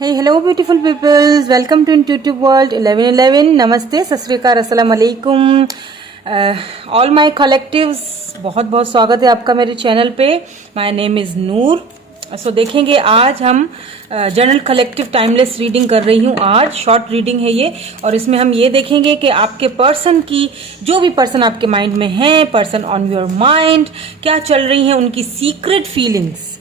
Hey, hello beautiful peoples. Welcome to Intuitive World 1111. Namaste, सत श्री अकाल, अस्सलाम वालेकुम. ऑल माय कलेक्टिव्स, बहुत बहुत स्वागत है आपका मेरे चैनल पे. माय नेम इज़ नूर. सो देखेंगे आज हम जनरल कलेक्टिव टाइमलेस रीडिंग कर रही हूँ. आज शॉर्ट रीडिंग है ये, और इसमें हम ये देखेंगे कि आपके पर्सन की, जो भी पर्सन आपके माइंड में है, पर्सन ऑन योर माइंड, क्या चल रही हैं उनकी सीक्रेट फीलिंग्स.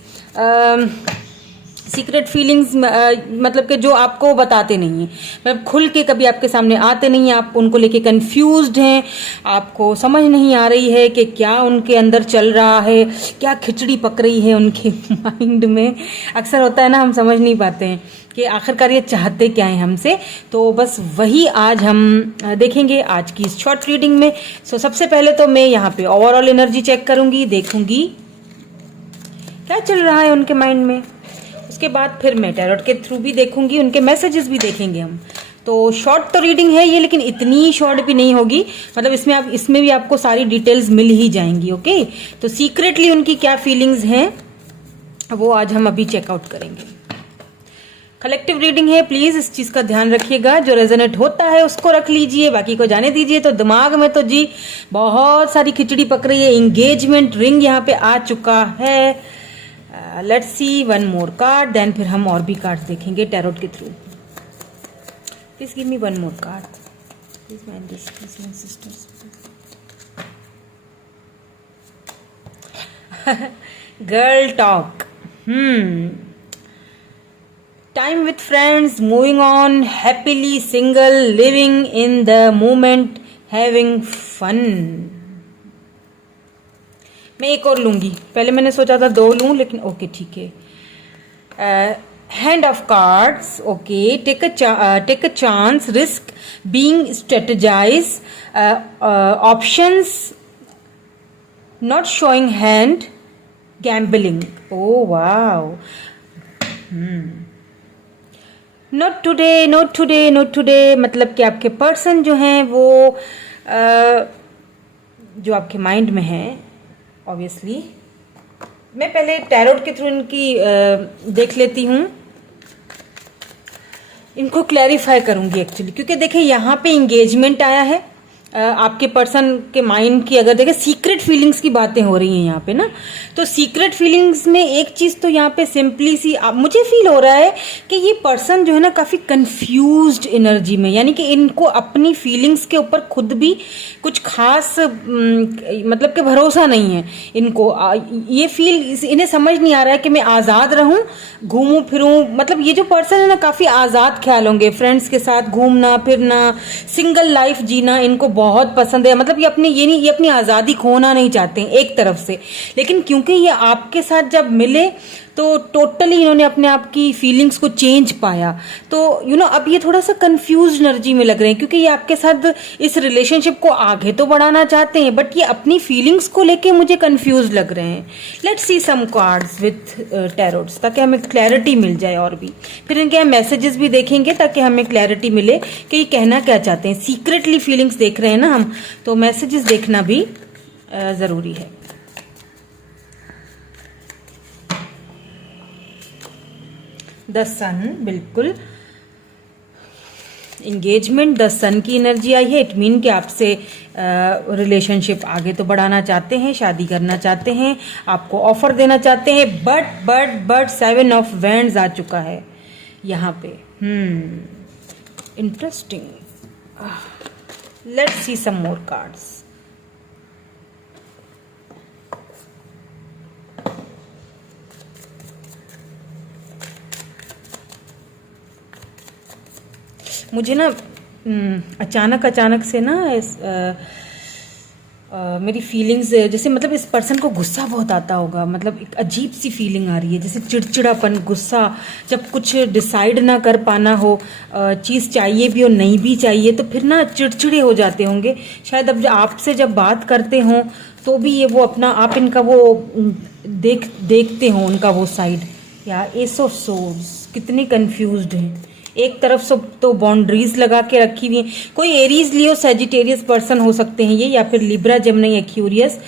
सीक्रेट फीलिंग्स मतलब कि जो आपको बताते नहीं हैं, मतलब खुल के कभी आपके सामने आते नहीं हैं. आप उनको लेके कंफ्यूज्ड हैं, आपको समझ नहीं आ रही है कि क्या उनके अंदर चल रहा है, क्या खिचड़ी पक रही है उनके माइंड में. अक्सर होता है ना, हम समझ नहीं पाते हैं कि आखिरकार ये चाहते क्या है हमसे. तो बस वही आज हम देखेंगे आज की इस शॉर्ट रीडिंग में. सो सबसे पहले तो मैं यहाँ पे ओवरऑल एनर्जी चेक करूंगी, देखूंगी क्या चल रहा है उनके माइंड में. उसके बाद फिर मैं टैरोट के थ्रू भी देखूंगी, उनके मैसेजेस भी देखेंगे हम. तो शॉर्ट तो रीडिंग है ये, लेकिन इतनी शॉर्ट भी नहीं होगी. मतलब इसमें भी आपको सारी डिटेल्स मिल ही जाएंगी. ओके, तो सीक्रेटली उनकी क्या फीलिंग्स हैं वो आज हम अभी चेकआउट करेंगे. कलेक्टिव रीडिंग है, प्लीज इस चीज का ध्यान रखिएगा. जो रेजोनेट होता है उसको रख लीजिए, बाकी को जाने दीजिए. तो दिमाग में तो जी बहुत सारी खिचड़ी पक रही है. एंगेजमेंट रिंग यहाँ पे आ चुका है. Let's see one more card, then फिर हम और भी कार्ड्स देखेंगे टैरोट के through. Please give me one more card, please mind this, please my sisters. Girl talk. Time with friends, moving on happily, single, living in the moment, having fun. मैं एक और लूंगी, पहले मैंने सोचा था 2 लूं, लेकिन ओके ठीक है. Hand of cards. Okay, take a chance, risk, being strategize, options, not showing hand, gambling. Oh wow. Not today, not today, not today. मतलब कि आपके पर्सन जो हैं वो जो आपके माइंड में है, ऑब्वियसली मैं पहले टैरोट के थ्रू इनकी देख लेती हूँ, इनको क्लैरिफाई करूंगी एक्चुअली. क्योंकि देखिए यहाँ पे इंगेजमेंट आया है. आपके पर्सन के माइंड की अगर देखें, सीक्रेट फीलिंग्स की बातें हो रही हैं यहाँ पे ना. तो सीक्रेट फीलिंग्स में एक चीज तो यहाँ पे सिंपली सी मुझे फील हो रहा है कि ये पर्सन जो है ना काफी कंफ्यूज्ड एनर्जी में, यानी कि इनको अपनी फीलिंग्स के ऊपर खुद भी कुछ खास मतलब कि भरोसा नहीं है इनको. ये फील इन्हें समझ नहीं आ रहा है कि मैं आजाद रहूं, घूमूं फिरूं. मतलब ये जो पर्सन है ना काफी आजाद ख्याल होंगे, फ्रेंड्स के साथ घूमना फिरना, सिंगल लाइफ जीना इनको बहुत पसंद है. मतलब ये अपनी आजादी खोना नहीं चाहते हैं एक तरफ से. लेकिन क्योंकि ये आपके साथ जब मिले तो टोटली इन्होंने अपने आप की फीलिंग्स को चेंज पाया. तो अब ये थोड़ा सा कंफ्यूज एनर्जी में लग रहे हैं, क्योंकि ये आपके साथ इस रिलेशनशिप को आगे तो बढ़ाना चाहते हैं, बट ये अपनी फीलिंग्स को लेके मुझे कंफ्यूज लग रहे हैं. Let's see some cards with tarots, ताकि हमें क्लैरिटी मिल जाए. और भी फिर इनके मैसेजेस भी देखेंगे ताकि हमें क्लैरिटी मिले कि ये कहना क्या चाहते हैं. सीक्रेटली फीलिंग्स देख रहे हैं ना हम, तो मैसेजेस देखना भी जरूरी है. द सन, बिल्कुल एंगेजमेंट, द सन की एनर्जी आई है. इट मीन कि आपसे रिलेशनशिप आगे तो बढ़ाना चाहते हैं, शादी करना चाहते हैं, आपको ऑफर देना चाहते हैं. बट 7 ऑफ वैंड्स आ चुका है यहाँ पे. Interesting. Let's see some more cards. मुझे ना अचानक से ना मेरी फीलिंग्स जैसे, मतलब इस पर्सन को गुस्सा बहुत आता होगा. मतलब एक अजीब सी फीलिंग आ रही है, जैसे चिड़चिड़ापन, गुस्सा, जब कुछ डिसाइड ना कर पाना हो, चीज़ चाहिए भी और नहीं भी चाहिए, तो फिर ना चिड़चिड़े हो जाते होंगे शायद. अब आपसे जब बात करते हों तो भी ये वो अपना आप इनका वो देखते हों, उनका वो साइड. या एस ऑफ सोर्ड्स, कितने कंफ्यूज्ड हैं एक तरफ से तो बाउंड्रीज लगा के रखी हुई है। कोई एरीज लियो सैजिटेरियस पर्सन हो सकते हैं ये, या फिर Libra Gemini Aquarius.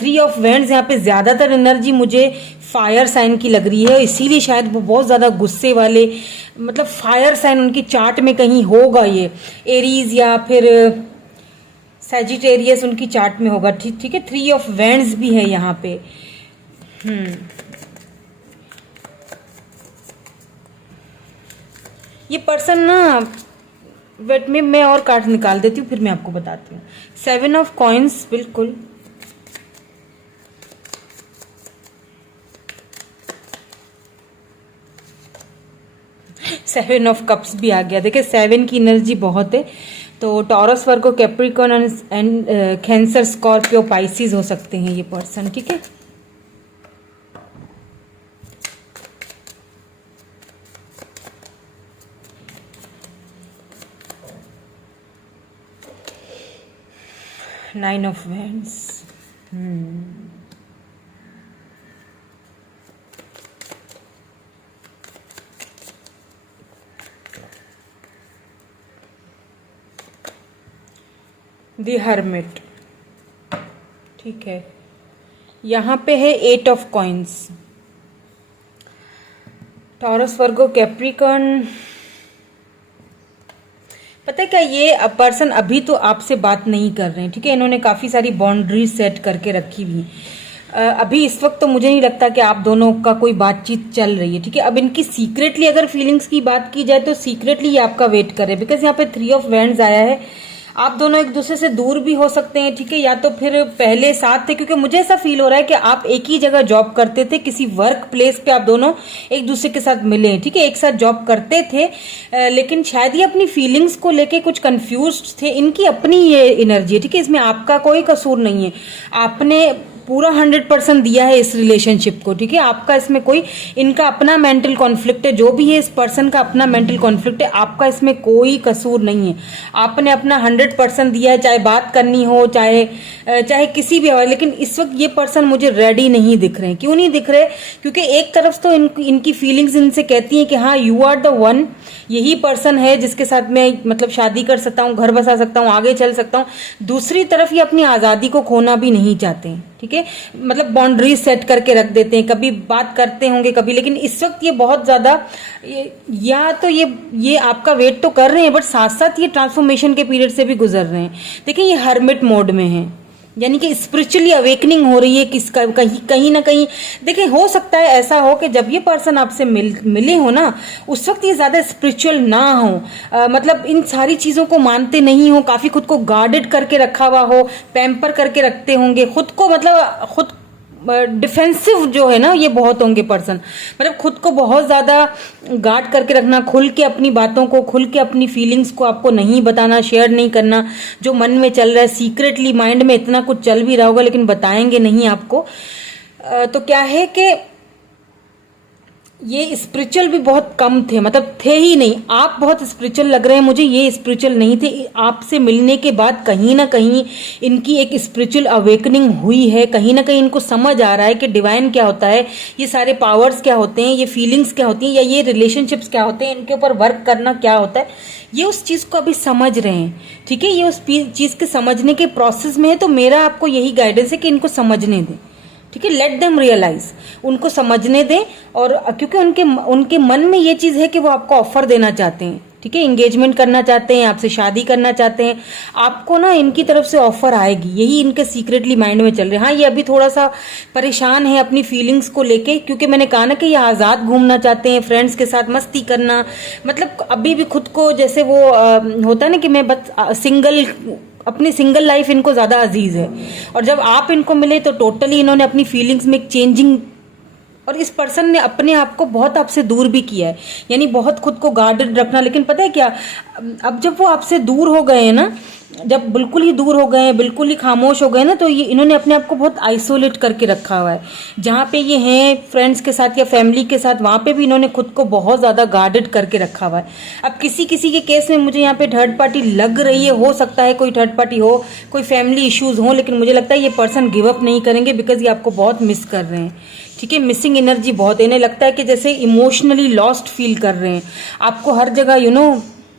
3 of wands, यहाँ पे ज्यादातर एनर्जी मुझे फायर साइन की लग रही है, इसीलिए शायद वो बहुत ज्यादा गुस्से वाले, मतलब फायर साइन उनकी चार्ट में कहीं होगा ये, एरीज या फिर सैजिटेरियस उनकी चार्ट में होगा। ठीक है, 3 ऑफ वैंड्स भी है यहाँ पे। ये पर्सन ना, वेट में मैं और कार्ड निकाल देती हूँ फिर मैं आपको बताती हूँ। 7 ऑफ कॉइन्स, बिल्कुल। सेवन ऑफ कप्स भी आ गया। देखिए 7 की एनर्जी बहुत है, तो taurus, Virgo, Capricorn and cancer, Scorpio, Pisces हो सकते हैं ये पर्सन। ठीक है, nine of wands. The hermit. ठीक है, यहाँ पे है 8 of coins. Taurus, Virgo, Capricorn. पता है क्या, ये पर्सन अभी तो आपसे बात नहीं कर रहे हैं। ठीक है, इन्होंने काफी सारी बाउंड्रीज सेट करके रखी हुई। अभी इस वक्त तो मुझे नहीं लगता कि आप दोनों का कोई बातचीत चल रही है। ठीक है, अब इनकी सीक्रेटली अगर फीलिंग्स की बात की जाए तो सीक्रेटली ये आपका वेट करे, बिकॉज यहाँ पे 3 ऑफ वैंड्स आया है। आप दोनों एक दूसरे से दूर भी हो सकते हैं। ठीक है, या तो फिर पहले साथ थे, क्योंकि मुझे ऐसा फील हो रहा है कि आप एक ही जगह जॉब करते थे, किसी वर्क प्लेस पे आप दोनों एक दूसरे के साथ मिले हैं। ठीक है, एक साथ जॉब करते थे, लेकिन शायद ये अपनी फीलिंग्स को लेके कुछ कंफ्यूज्ड थे। इनकी अपनी ये एनर्जी है। ठीक है, इसमें आपका कोई कसूर नहीं है, आपने पूरा 100% दिया है इस रिलेशनशिप को। ठीक है, आपका इसमें कोई, इनका अपना मेंटल कॉन्फ्लिक्ट है, जो भी है इस पर्सन का अपना मेंटल कॉन्फ्लिक्ट है, आपका इसमें कोई कसूर नहीं है। आपने अपना 100% दिया है, चाहे बात करनी हो, चाहे किसी भी हो। लेकिन इस वक्त ये पर्सन मुझे रेडी नहीं दिख रहे हैं। क्यों नहीं दिख रहे? क्योंकि एक तरफ तो इनकी फीलिंग्स इनसे कहती हैं कि हाँ, यू आर द वन, यही पर्सन है जिसके साथ मैं मतलब शादी कर सकता हूँ, घर बसा सकता हूँ, आगे चल सकता हूँ। दूसरी तरफ ये अपनी आजादी को खोना भी नहीं चाहते हैं। ठीक है, मतलब बाउंड्रीज सेट करके रख देते हैं, कभी बात करते होंगे कभी, लेकिन इस वक्त ये बहुत ज्यादा, या तो ये आपका वेट तो कर रहे हैं, बट साथ साथ ये ट्रांसफॉर्मेशन के पीरियड से भी गुजर रहे हैं। देखिए, ये हर्मिट मोड में है, यानी कि स्पिरिचुअली अवेकनिंग हो रही है किसका, कहीं ना कहीं। देखिए, हो सकता है ऐसा हो कि जब ये पर्सन आपसे मिले हो ना, उस वक्त ये ज्यादा स्पिरिचुअल ना हो, मतलब इन सारी चीजों को मानते नहीं हो, काफी खुद को गार्डेड करके रखा हुआ हो, पैम्पर करके रखते होंगे खुद को, मतलब खुद डिफेंसिव जो है ना, ये बहुत होंगे पर्सन, मतलब खुद को बहुत ज्यादा गार्ड करके रखना, खुल के अपनी बातों को, खुल के अपनी फीलिंग्स को आपको नहीं बताना, शेयर नहीं करना, जो मन में चल रहा है सीक्रेटली, माइंड में इतना कुछ चल भी रहा होगा लेकिन बताएंगे नहीं आपको। तो क्या है कि ये स्पिरिचुअल भी बहुत कम थे, मतलब थे ही नहीं। आप बहुत स्पिरिचुअल लग रहे हैं मुझे, ये स्पिरिचुअल नहीं थे। आपसे मिलने के बाद कहीं ना कहीं इनकी एक स्पिरिचुअल अवेकनिंग हुई है, कहीं ना कहीं इनको समझ आ रहा है कि डिवाइन क्या होता है, ये सारे पावर्स क्या होते हैं, ये फीलिंग्स क्या होती हैं, या ये रिलेशनशिप्स क्या होते हैं, इनके ऊपर वर्क करना क्या होता है, ये उस चीज को अभी समझ रहे हैं। ठीक है, ये उस चीज के समझने के प्रोसेस में है। तो मेरा आपको यही गाइडेंस है कि इनको समझने दें। ठीक है, लेट देम रियलाइज, उनको समझने दें। और क्योंकि उनके मन में ये चीज है कि वो आपको ऑफर देना चाहते हैं। ठीक है, एंगेजमेंट करना चाहते हैं, आपसे शादी करना चाहते हैं, आपको ना इनकी तरफ से ऑफर आएगी, यही इनके सीक्रेटली माइंड में चल रहे हैं। हाँ, ये अभी थोड़ा सा परेशान है अपनी फीलिंग्स को लेके, क्योंकि मैंने कहा ना कि ये आजाद घूमना चाहते हैं, फ्रेंड्स के साथ मस्ती करना, मतलब अभी भी खुद को जैसे वो होता है ना कि मैं बस सिंगल, अपनी सिंगल लाइफ इनको ज्यादा अजीज है। और जब आप इनको मिले तो टोटली इन्होंने अपनी फीलिंग्स में एक चेंजिंग, और इस पर्सन ने अपने आप को बहुत आपसे दूर भी किया है, यानी बहुत खुद को गार्डेड रखना। लेकिन पता है क्या, अब जब वो आपसे दूर हो गए हैं ना, जब बिल्कुल ही दूर हो गए हैं, बिल्कुल ही खामोश हो गए ना, तो ये इन्होंने अपने आप को बहुत आइसोलेट करके रखा हुआ है। जहाँ पे ये हैं फ्रेंड्स के साथ या फैमिली के साथ, वहाँ पे भी इन्होंने खुद को बहुत ज़्यादा गार्डेड करके रखा हुआ है। अब किसी किसी के केस में मुझे यहाँ पे थर्ड पार्टी लग रही है, हो सकता है कोई थर्ड पार्टी हो, कोई फैमिली इश्यूज हो, लेकिन मुझे लगता है ये पर्सन गिव अप नहीं करेंगे, बिकॉज ये आपको बहुत मिस कर रहे हैं। ठीक है। मिसिंग एनर्जी बहुत है, इन्हें लगता है कि जैसे इमोशनली लॉस्ट फील कर रहे हैं, आपको हर जगह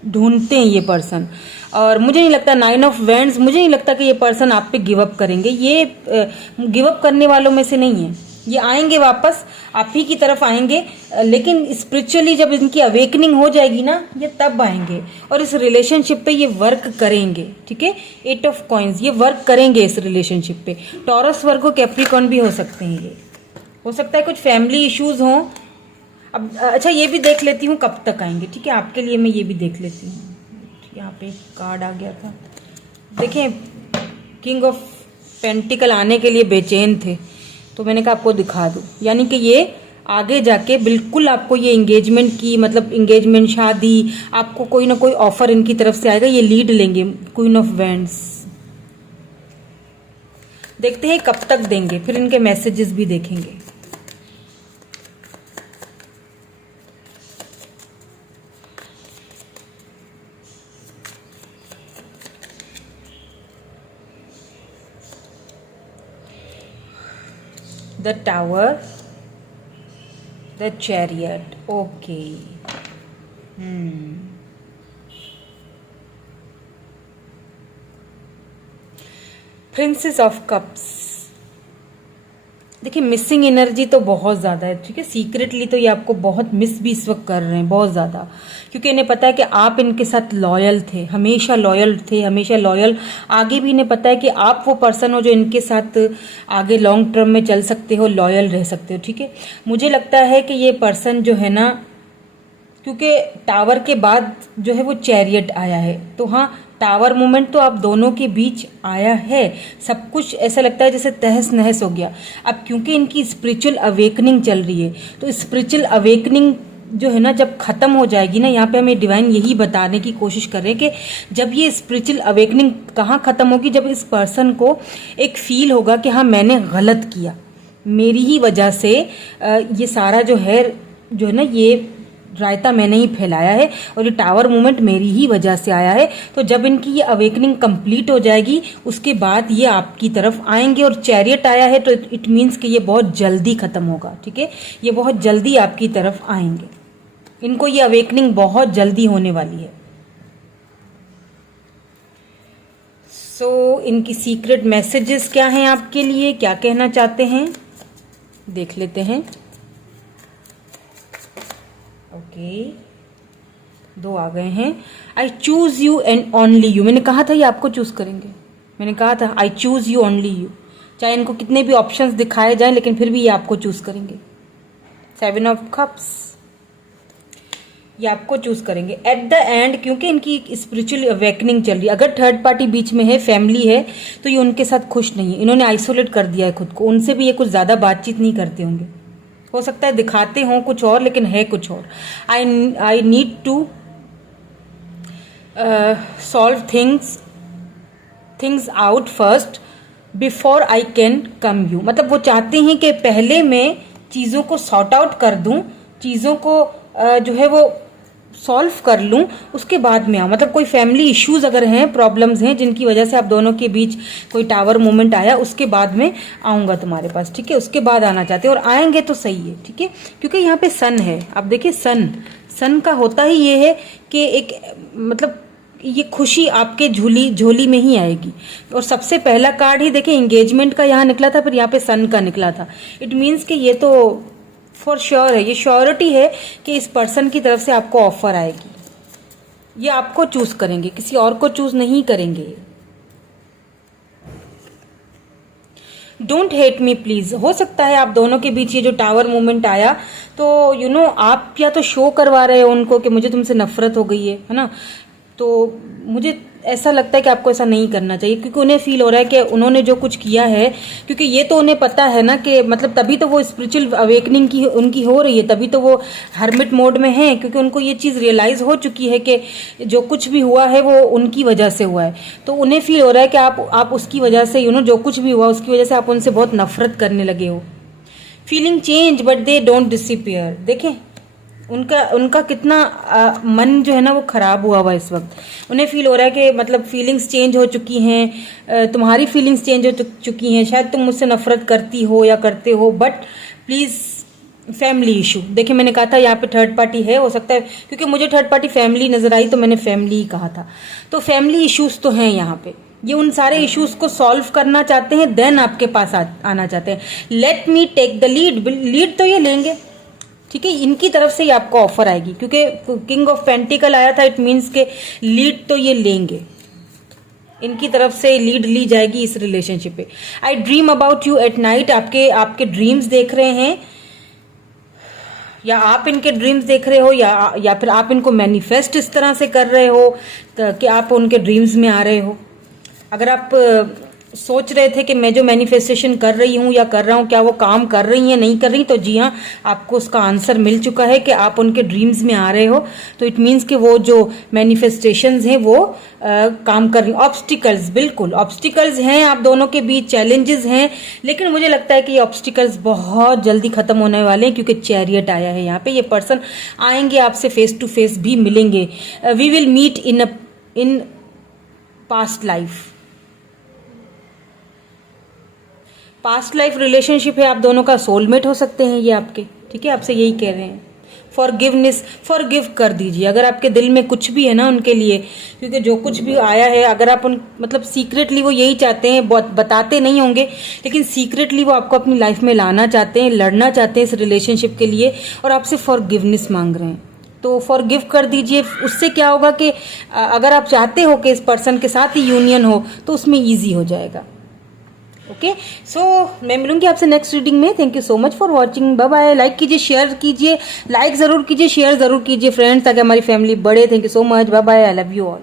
ढूंढते हैं ये पर्सन। और मुझे नहीं लगता, 9 ऑफ वैंड्स, मुझे नहीं लगता कि ये पर्सन आप पे गिव अप करेंगे, ये गिव अप करने वालों में से नहीं है। ये आएंगे वापस, आप ही की तरफ आएंगे, लेकिन स्पिरिचुअली जब इनकी अवेकनिंग हो जाएगी ना, ये तब आएंगे और इस रिलेशनशिप पे ये वर्क करेंगे, ठीक है। 8 ऑफ कॉइंस, ये वर्क करेंगे इस रिलेशनशिप पे। टॉरस, वर्गो, कैप्रिकॉर्न भी हो सकते हैं, ये हो सकता है कुछ फैमिली इश्यूज हों। अब अच्छा, ये भी देख लेती हूँ कब तक आएंगे, ठीक है। आपके लिए मैं ये भी देख लेती हूँ। यहाँ पे कार्ड आ गया था, देखें, किंग ऑफ पेंटिकल आने के लिए बेचैन थे, तो मैंने कहा आपको दिखा दूँ। यानी कि ये आगे जाके बिल्कुल आपको ये एंगेजमेंट की, मतलब एंगेजमेंट, शादी, आपको कोई ना कोई ऑफर इनकी तरफ से आएगा, ये लीड लेंगे। क्वीन ऑफ वैंड्स, देखते हैं कब तक देंगे, फिर इनके मैसेजेस भी देखेंगे। The Tower, the Chariot, okay. Princess of Cups, देखिए मिसिंग एनर्जी तो बहुत ज़्यादा है, ठीक है। सीक्रेटली तो ये आपको बहुत मिस भी इस वक्त कर रहे हैं, बहुत ज़्यादा, क्योंकि इन्हें पता है कि आप इनके साथ लॉयल थे, हमेशा लॉयल थे, हमेशा लॉयल। आगे भी इन्हें पता है कि आप वो पर्सन हो जो इनके साथ आगे लॉन्ग टर्म में चल सकते हो, लॉयल रह सकते हो, ठीक है। मुझे लगता है कि ये पर्सन जो है ना, क्योंकि टावर के बाद जो है वो चैरियट आया है, तो हाँ, टावर मूवमेंट तो आप दोनों के बीच आया है। सब कुछ ऐसा लगता है जैसे तहस नहस हो गया। अब क्योंकि इनकी स्पिरिचुअल अवेकनिंग चल रही है, तो स्पिरिचुअल अवेकनिंग जो है ना, जब खत्म हो जाएगी ना, यहाँ पे हमें डिवाइन यही बताने की कोशिश कर रहे हैं कि जब ये स्पिरिचुअल अवेकनिंग कहाँ खत्म होगी, जब इस पर्सन को एक फील होगा कि हाँ मैंने गलत किया, मेरी ही वजह से ये सारा जो है ना, ये रायता मैंने ही फैलाया है और ये टावर मूवमेंट मेरी ही वजह से आया है। तो जब इनकी ये अवेकनिंग कंप्लीट हो जाएगी, उसके बाद ये आपकी तरफ आएंगे। और चैरियट आया है तो इट मीन्स कि ये बहुत जल्दी खत्म होगा, ठीक है। ये बहुत जल्दी आपकी तरफ आएंगे, इनको ये अवेकनिंग बहुत जल्दी होने वाली है। सो इनकी सीक्रेट मैसेजेस क्या हैं आपके लिए, क्या कहना चाहते हैं, देख लेते हैं। ओके, 2 आ गए हैं। I choose you and only you, मैंने कहा था ये आपको चूज करेंगे, मैंने कहा था I choose you only you. चाहे इनको कितने भी ऑप्शंस दिखाए जाएं, लेकिन फिर भी ये आपको चूज करेंगे। 7 ऑफ कप्स, ये आपको चूज करेंगे एट द एंड, क्योंकि इनकी स्पिरिचुअल अवेकनिंग चल रही है। अगर थर्ड पार्टी बीच में है, फैमिली है, तो ये उनके साथ खुश नहीं है, इन्होंने आइसोलेट कर दिया है खुद को, उनसे भी ये कुछ ज्यादा बातचीत नहीं करते होंगे। हो सकता है दिखाते हों कुछ और, लेकिन है कुछ और। I need to solve things out first before I can come you, मतलब वो चाहते हैं कि पहले मैं चीज़ों को सॉर्ट आउट कर दूं, चीज़ों को जो है वो सॉल्व कर लूं, उसके बाद में आऊँ। मतलब कोई फैमिली इश्यूज अगर हैं, प्रॉब्लम्स हैं जिनकी वजह से आप दोनों के बीच कोई टावर मोमेंट आया, उसके बाद में आऊँगा तुम्हारे पास, ठीक है। उसके बाद आना चाहते हैं, और आएंगे तो सही है, ठीक है। क्योंकि यहाँ पे सन है, आप देखिए सन का होता ही ये है कि एक मतलब ये खुशी आपके झोली में ही आएगी। और सबसे पहला कार्ड ही देखिए एंगेजमेंट का यहाँ निकला था, फिर यहाँ पे सन का निकला था। इट मीन्स कि ये तो फॉर श्योर है, ये श्योरिटी है कि इस पर्सन की तरफ से आपको ऑफर आएगी, ये आपको चूज करेंगे, किसी और को चूज नहीं करेंगे। डोंट हेट मी प्लीज, हो सकता है आप दोनों के बीच ये जो टावर मूवमेंट आया, तो आप या तो शो करवा रहे हो उनको कि मुझे तुमसे नफरत हो गई है ना। तो मुझे ऐसा लगता है कि आपको ऐसा नहीं करना चाहिए, क्योंकि उन्हें फील हो रहा है कि उन्होंने जो कुछ किया है, क्योंकि ये तो उन्हें पता है ना कि मतलब तभी तो वो स्पिरिचुअल अवेकनिंग की उनकी हो रही है, तभी तो वो हर्मिट मोड में है, क्योंकि उनको ये चीज़ रियलाइज हो चुकी है कि जो कुछ भी हुआ है वो उनकी वजह से हुआ है। तो उन्हें फील हो रहा है कि आप उसकी वजह से जो कुछ भी हुआ उसकी वजह से आप उनसे बहुत नफरत करने लगे हो। Feeling change but they don't disappear. देखें उनका कितना मन जो है ना वो खराब हुआ हुआ इस वक्त। उन्हें फील हो रहा है कि मतलब फीलिंग्स चेंज हो चुकी हैं, तुम्हारी फीलिंग्स चेंज हो चुकी हैं, शायद तुम मुझसे नफरत करती हो या करते हो, बट प्लीज़ फैमिली इशू। देखिए मैंने कहा था यहाँ पे थर्ड पार्टी है, हो सकता है क्योंकि मुझे थर्ड पार्टी फैमिली नजर आई तो मैंने फैमिली ही कहा था। तो फैमिली इश्यूज तो हैं यहाँ पे, ये उन सारे इश्यूज को सॉल्व करना चाहते हैं, देन आपके पास आना चाहते हैं। Let me take the lead तो ये लेंगे, ठीक है, इनकी तरफ से ही आपको ऑफर आएगी क्योंकि किंग ऑफ पेंटिकल आया था, इट मीन्स के लीड तो ये लेंगे, इनकी तरफ से लीड ली जाएगी इस रिलेशनशिप पे। आई dream about you at night, आपके ड्रीम्स देख रहे हैं, या आप इनके ड्रीम्स देख रहे हो, या फिर आप इनको मैनिफेस्ट इस तरह से कर रहे हो कि आप उनके ड्रीम्स में आ रहे हो। अगर आप सोच रहे थे कि मैं जो मैनिफेस्टेशन कर रही हूँ या कर रहा हूँ क्या वो काम कर रही है नहीं कर रही, तो जी हाँ, आपको उसका आंसर मिल चुका है कि आप उनके ड्रीम्स में आ रहे हो। तो इट मीन्स कि वो जो मैनिफेस्टेशंस हैं वो काम कर रही। ऑब्स्टिकल्स, बिल्कुल ऑब्स्टिकल्स हैं आप दोनों के बीच, चैलेंजेस हैं, लेकिन मुझे लगता है कि ये ऑब्स्टिकल्स बहुत जल्दी खत्म होने वाले हैं क्योंकि चैरियट आया है यहाँ पे। ये पर्सन आएंगे आपसे फेस टू फेस भी मिलेंगे। We will meet in past life relationship है, आप दोनों का सोलमेट हो सकते हैं ये आपके, ठीक है, आपसे यही कह रहे हैं। फॉरगिव कर दीजिए अगर आपके दिल में कुछ भी है ना उनके लिए, क्योंकि जो कुछ भी आया है, अगर आप मतलब सीक्रेटली वो यही चाहते हैं, बताते नहीं होंगे, लेकिन सीक्रेटली वो आपको अपनी लाइफ में लाना चाहते हैं, लड़ना चाहते हैं इस रिलेशनशिप के लिए, और आपसे फॉरगिवनेस मांग रहे हैं। तो फॉरगिव कर दीजिए। उससे क्या होगा कि अगर आप चाहते हो कि इस पर्सन के साथ ही यूनियन हो तो उसमें ईजी हो जाएगा। ओके, सो मैं मिलूंगी आपसे नेक्स्ट रीडिंग में। Thank you so much for watching, bye bye. Like कीजिए, शेयर कीजिए, लाइक जरूर कीजिए, शेयर जरूर कीजिए फ्रेंड्स, ताकि हमारी फैमिली बढ़े। Thank you so much, bye bye, I love you all.